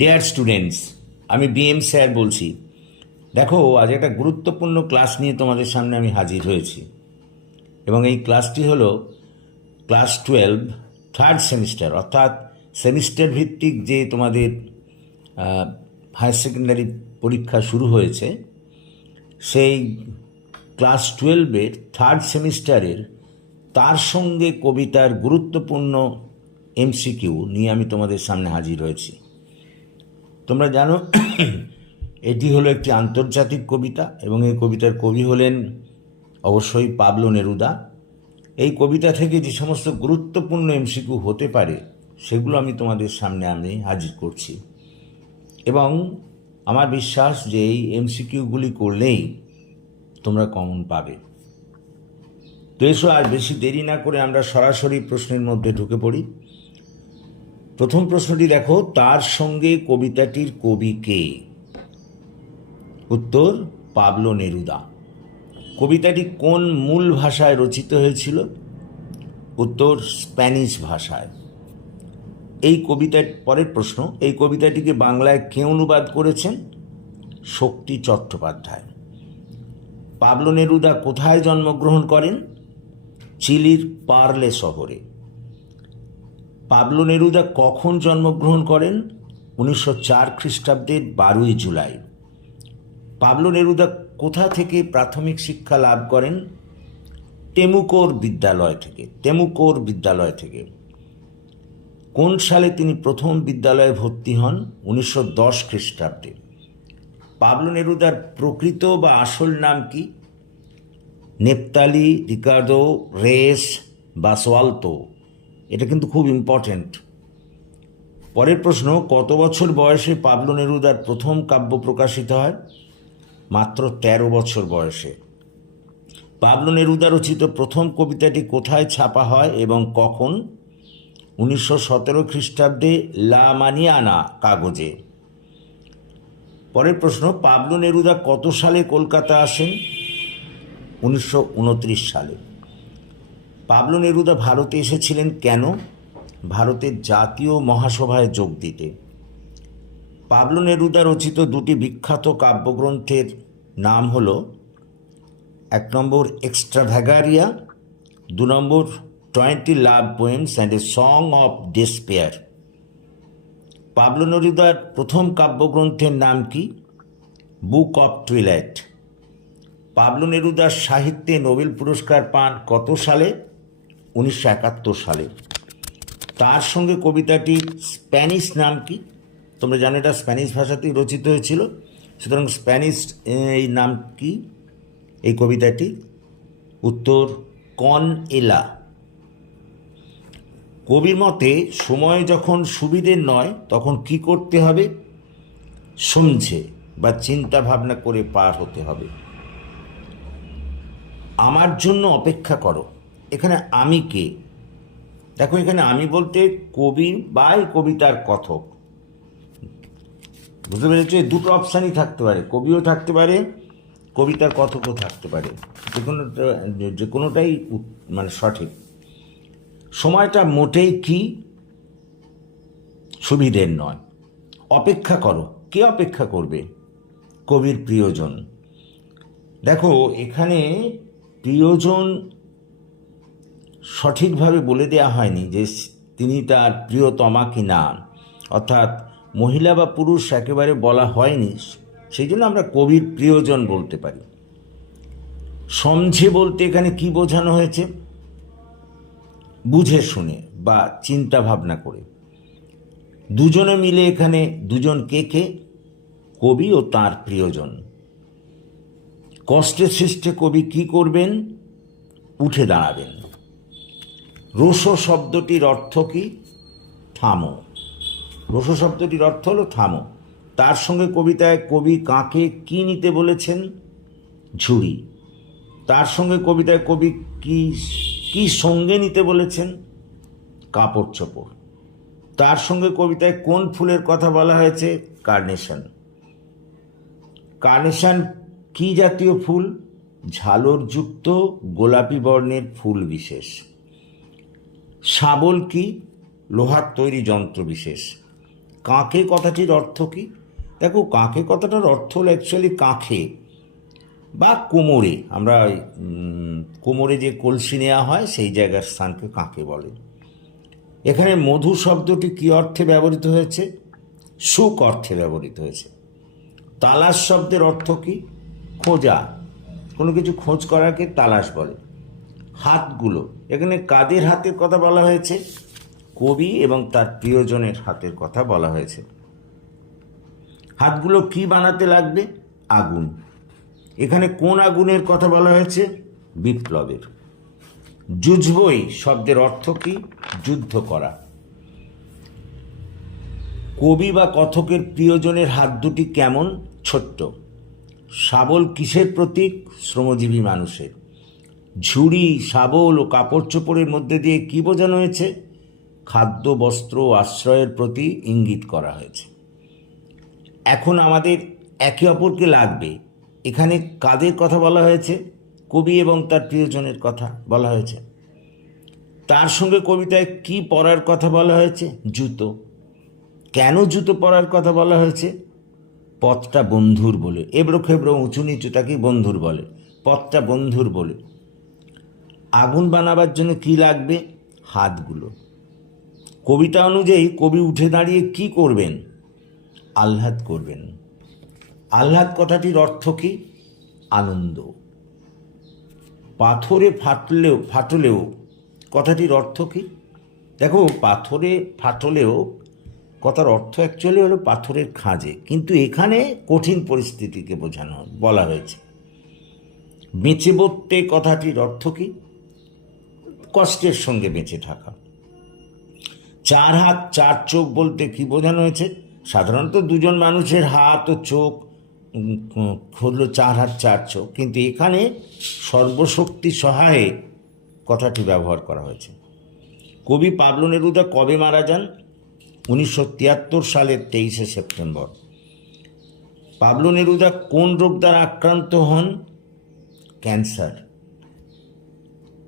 Deer students আমি BM sir বলছি। দেখো, আজ একটা গুরুত্বপূর্ণ ক্লাস নিয়ে তোমাদের সামনে আমি হাজির হয়েছি। এবং এই ক্লাসটি হলো ক্লাস টুয়েলভ থার্ড সেমিস্টার অর্থাৎ সেমিস্টার ভিত্তিক যে তোমাদের হায়ার সেকেন্ডারি পরীক্ষা শুরু হয়েছে, সেই ক্লাস টুয়েলভের থার্ড সেমিস্টারের তার সঙ্গে কবিতার গুরুত্বপূর্ণ এমসিকিউ নিয়ে আমি তোমাদের সামনে হাজির হয়েছি। তোমরা জানো, এটি হলো একটি আন্তর্জাতিক কবিতা এবং এই কবিতার কবি হলেন অবশ্যই পাবলো নেরুদা। এই কবিতা থেকে যে সমস্ত গুরুত্বপূর্ণ এমসিকিউ হতে পারে, সেগুলো আমি তোমাদের সামনে আমি হাজির করছি। এবং আমার বিশ্বাস যে এই এমসিকিউগুলি করলেই তোমরা কমন পাবে। তো এসো আর বেশি দেরি না করে আমরা সরাসরি প্রশ্নের মধ্যে ঢুকে পড়ি। প্রথম প্রশ্নটি দেখো, তার সঙ্গে কবিতাটির কবি কে? উত্তর, পাবলো নেরুদা। কবিতাটি কোন মূল ভাষায় রচিত হয়েছিল? উত্তর, স্প্যানিশ ভাষায়। এই কবিতার পরের প্রশ্ন, এই কবিতাটিকে বাংলায় কে অনুবাদ করেছেন? শক্তি চট্টোপাধ্যায়। পাবলো নেরুদা কোথায় জন্মগ্রহণ করেন? চিলির পার্লে শহরে। পাবলো নেরুদা কখন জন্মগ্রহণ করেন? উনিশশো চার খ্রিস্টাব্দের বারোই জুলাই। পাবলো নেরুদা কোথা থেকে প্রাথমিক শিক্ষা লাভ করেন? টেমুকোর বিদ্যালয় থেকে টেমুকোর বিদ্যালয় থেকে। কোন সালে তিনি প্রথম বিদ্যালয়ে ভর্তি হন? উনিশশো দশ খ্রিস্টাব্দে। পাবলো নেরুদার প্রকৃত বা আসল নাম কি? নেপতালি রিকার্ডো রেস বাসওয়ালতো এটা কিন্তু খুব ইম্পর্ট্যান্ট পরের প্রশ্ন, কত বছর বয়সে পাবলো নেরুদার প্রথম কাব্য প্রকাশিত হয়? মাত্র ১৩ বছর বয়সে। পাবলো নেরুদা রচিত প্রথম কবিতাটি কোথায় ছাপা হয় এবং কখন? উনিশশো সতেরো খ্রিস্টাব্দে লা মানিয়ানা কাগজে। পরের প্রশ্ন, পাবলো নেরুদা কত সালে কলকাতা আসেন? উনিশশো উনত্রিশ সালে। পাবলো নেরুদা ভারতে এসেছিলেন কেন? ভারতের জাতীয় মহাসভায় যোগ দিতে। পাবলো নেরুদা রচিত দুটি বিখ্যাত কাব্যগ্রন্থের নাম হল এক নম্বর এক্সট্রাভ্যাগারিয়া দু নম্বর twenty love poems and a song of despair. Pablo নেরুদার প্রথম কাব্যগ্রন্থের নাম কি? বুক অফ টুইলাইট পাবলো নেরুদার সাহিত্যে নোবেল পুরস্কার পান কত সালে? উনিশশো একাত্তর সালে। তার সঙ্গে কবিতাটির স্প্যানিশ নাম কি? তোমরা জানো এটা স্প্যানিশ ভাষাতেই রচিত হয়েছিল। সুতরাং স্প্যানিশ এই নাম কি? এই কবিতাটি উত্তর, কন এলা। কবির মতে, সময় যখন সুবিধের নয়, তখন কি করতে হবে? শুনছে বা চিন্তা ভাবনা করে পার হতে হবে। আমার জন্য অপেক্ষা করো। এখানে আমি কে? দেখো এখানে আমি বলতে কবি বা এই কবিতার কথক। বুঝতে পেরেছ? দুটো অপশানই থাকতে পারে। কবিও থাকতে পারে, কবিতার কথকও থাকতে পারে। যে কোনোটা যে কোনোটাই মানে সঠিক। সময়টা মোটেই কি? সুবিধের নয়। অপেক্ষা করো। কে অপেক্ষা করবে? কবির প্রিয়জন। দেখো, এখানে প্রিয়জন সঠিকভাবে বলে দেওয়া হয়নি যে তিনি তার প্রিয়তমা কি না। অর্থাৎ মহিলা বা পুরুষ একেবারে বলা হয়নি, সেই জন্য আমরা কবির প্রিয়জন বলতে পারি। সমঝে বলতে এখানে কি বোঝানো হয়েছে? বুঝে শুনে বা চিন্তা ভাবনা করে। দুজনে মিলে এখানে দুজন কে কে? কবি ও তার প্রিয়জন। কষ্টে সৃষ্টে কবি কি করবেন? উঠে দাঁড়াবেন। রোষ শব্দটির অর্থ কি? থামো। রোষ শব্দটির অর্থ হলো থামো। তার সঙ্গে কবিতায় কবি কাকে কি নিতে বলেছেন? ঝুড়ি। তার সঙ্গে কবিতায় কবি কি কি সঙ্গে নিতে বলেছেন? কাপড় চোপড়। তার সঙ্গে কবিতায় কোন ফুলের কথা বলা হয়েছে? কার্নেশন। কার্নেশন কি জাতীয় ফুল? ঝালরযুক্ত গোলাপি বর্ণের ফুল বিশেষ। শাবল কি? লোহার তৈরি যন্ত্র বিশেষ। কাঁকে কথাটির অর্থ কী? দেখো কাঁকে কথাটার অর্থ হলো অ্যাকচুয়ালি কাঁখে বা কোমরে। আমরা কোমরে যে কলসি নেওয়া হয়, সেই জায়গার স্থানকে কাঁকে বলে। এখানে মধু শব্দটি কী অর্থে ব্যবহৃত হয়েছে? সুখ অর্থে ব্যবহৃত হয়েছে। তালাশ শব্দের অর্থ কি? খোঁজা। কোনো কিছু খোঁজ করাকে তালাশ বলে। হাতগুলো। এখানে কাদের হাতের কথা বলা হয়েছে? কবি এবং তার প্রিয়জনের হাতের কথা বলা হয়েছে। হাতগুলো কি বানাতে লাগবে? আগুন। এখানে কোন আগুনের কথা বলা হয়েছে? বিপ্লবের। যুঝবই শব্দের অর্থ কি? যুদ্ধ করা। কবি বা কথকের প্রিয়জনের হাত দুটি কেমন? ছোট্ট। শাবল কিসের প্রতীক? শ্রমজীবী মানুষের। ঝুড়ি, শাবল ও কাপড় চোপড়ের মধ্যে দিয়ে কি বোঝানো হয়েছে? খাদ্য, বস্ত্র ও আশ্রয়ের প্রতি ইঙ্গিত করা হয়েছে। এখন আমাদের একে অপরকে লাগবে। এখানে কাদের কথা বলা হয়েছে? কবি এবং তার প্রিয়জনের কথা বলা হয়েছে। তার সঙ্গে কবিতায় কি পড়ার কথা বলা হয়েছে? জুতো। কেন জুতো পরার কথা বলা হয়েছে? পথটা বন্ধুর বলে। এবড়ো খেবড়ো উঁচু নিচু তাকেই বন্ধুর বলে। পথটা বন্ধুর বলে। আগুন বানাবার জন্য কি লাগবে? হাতগুলো। কবিতা অনুযায়ী কবি উঠে দাঁড়িয়ে কি করবেন? আহ্লাদ করবেন। আহ্লাদ কথাটির অর্থ কি? আনন্দ। পাথরে ফাটলেও ফাটলেও কথাটির অর্থ কি? দেখো, পাথরে ফাটলেও কথার অর্থ অ্যাকচুয়ালি হলো পাথরের খাঁজে। কিন্তু এখানে কঠিন পরিস্থিতিকে বোঝানো, বলা হয়েছে। বেঁচে বলতে কথাটির অর্থ কি? কষ্টের সঙ্গে বেঁচে থাকা। চার হাত, চার চোখ বলতে কি বোঝানো হয়েছে? সাধারণত দুজন মানুষের হাত ও চোখ হলো চার হাত, চার চোখ। কিন্তু এখানে সর্বশক্তি সহায়ে কথাটি ব্যবহার করা হয়েছে। কবি পাবলো নেরুদা কবে মারা যান? উনিশশো তিয়াত্তর সালের তেইশে সেপ্টেম্বর। পাবলো নেরুদা কোন রোগ দ্বারা আক্রান্ত হন? ক্যান্সার।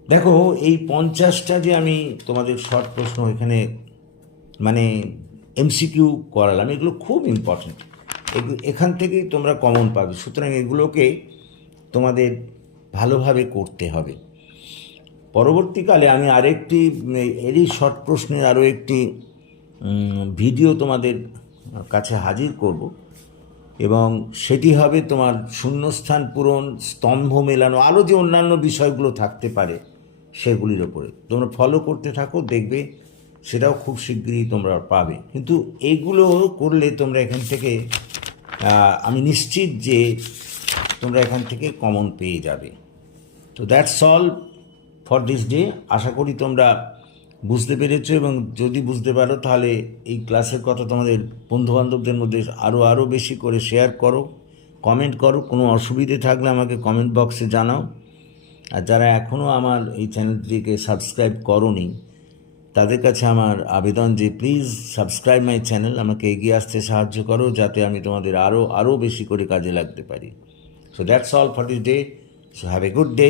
দেখো, এই পঞ্চাশটা যে আমি তোমাদের শর্ট প্রশ্ন এখানে মানে এমসিকিউ করালাম, এগুলো খুব ইম্পর্টেন্ট এখান থেকেই তোমরা কমন পাবে। সুতরাং এগুলোকে তোমাদের ভালোভাবে করতে হবে। পরবর্তীকালে আমি আরেকটি, এরই শর্ট প্রশ্নের আরও একটি ভিডিও তোমাদের কাছে হাজির করব। এবং সেটি হবে তোমার শূন্যস্থান পূরণ, স্তম্ভ মেলানো, আরও যে অন্যান্য বিষয়গুলো থাকতে পারে। সেগুলির ওপরে। তোমরা ফলো করতে থাকো, দেখবে সেটাও খুব শিগগিরই তোমরা পাবে। কিন্তু এইগুলো করলে তোমরা এখান থেকে আমি নিশ্চিত যে তোমরা এখান থেকে কমন পেয়ে যাবে। তো that's all for this day আশা করি তোমরা বুঝতে পেরেছ এবং যদি বুঝতে পারো, তাহলে এই ক্লাসের কথা তোমাদের বন্ধুবান্ধবদের মধ্যে আরও আরও বেশি করে শেয়ার করো কমেন্ট করো। কোনো অসুবিধে থাকলে আমাকে কমেন্ট বক্সে জানাও। আর যারা এখনও আমার এই চ্যানেলটিকে সাবস্ক্রাইব করনি, তাদের কাছে আমার আবেদন যে প্লিজ সাবস্ক্রাইব মাই চ্যানেল, আমাকে এগিয়ে আসতে সাহায্য করো যাতে আমি তোমাদের আরও আরও বেশি করে কাজে লাগতে পারি। So that's all for this day so have a good day